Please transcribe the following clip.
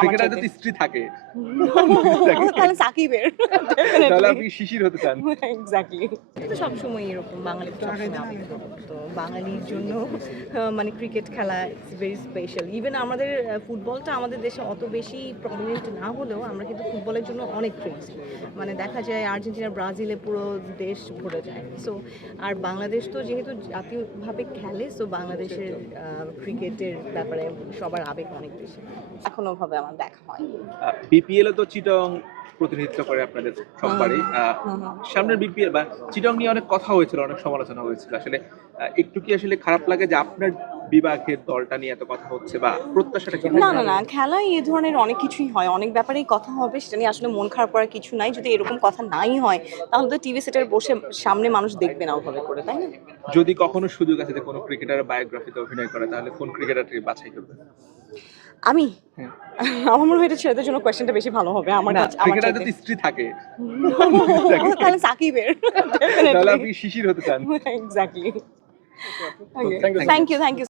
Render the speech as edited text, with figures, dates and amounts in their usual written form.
Cricketer যদি স্ত্রী থাকে তাহলে সাকিবের তাহলে আপনি শিশির হতে চান। এক্স্যাক্টলি। কিন্তু সবসময় এরকম বাঙালি তো সবসময় আবেগপ্রবণ। তো বাঙালির জন্য মানে ক্রিকেট খেলা ইটস ভেরি স্পেশাল। ইভেন আমাদের ফুটবলটা আমাদের দেশে অত বেশি প্রমিনেন্ট না হলেও আমরা কিন্তু ফুটবলের জন্য অনেক ক্রেজি। মানে দেখা যায় আর্জেন্টিনা ব্রাজিলে পুরো দেশ ভরে যায়। সো আর বাংলাদেশ তো যেহেতু জাতীয়ভাবে খেলে, সো বাংলাদেশের ক্রিকেটের ব্যাপারে সবার আবেগ অনেক বেশি। এখনো ভাবে আমার দেখা হয়। বিপিএল তো চিটং প্রতিনিধিত্ব করে আপনাদের সববারই। সামনের বিপিএল বা চিটং নিয়ে অনেক কথা হয়েছিল, অনেক সমালোচনা হয়েছিল। আসলে একটু কি আসলে খারাপ লাগে যে আপনার বিভাগের দলটা নিয়ে এত কথা হচ্ছে, বা প্রত্যাশাটা কি? না, খেলায় এ ধরনের অনেক কিছুই হয়, অনেক ব্যাপারেই কথা হবে, সেটা নিয়ে আসলে মন খারাপ করার কিছু নাই। যদি এরকম কথা নাই হয় তাহলে তো টিভি সেটের বসে সামনে মানুষ দেখবে না ওভাবে করে, তাই না? যদি কখনো সুযোগ আছে যে কোনো ক্রিকেটারের বায়োগ্রাফিতে অভিনয় করে, তাহলে কোন ক্রিকেটারকে বাছাই করবেন? আমি হ্যাঁ। আমার মনে হয় এটা ছেলেদের জন্য কোয়েশ্চেনটা বেশি ভালো হবে আমার কাছে, আমার ক্রিকেটার চাইতে। যদি স্ত্রী থাকে তাহলে সাকিবের তাহলে আপনি শিশির হতে চান। Exactly. Thank you so thank you.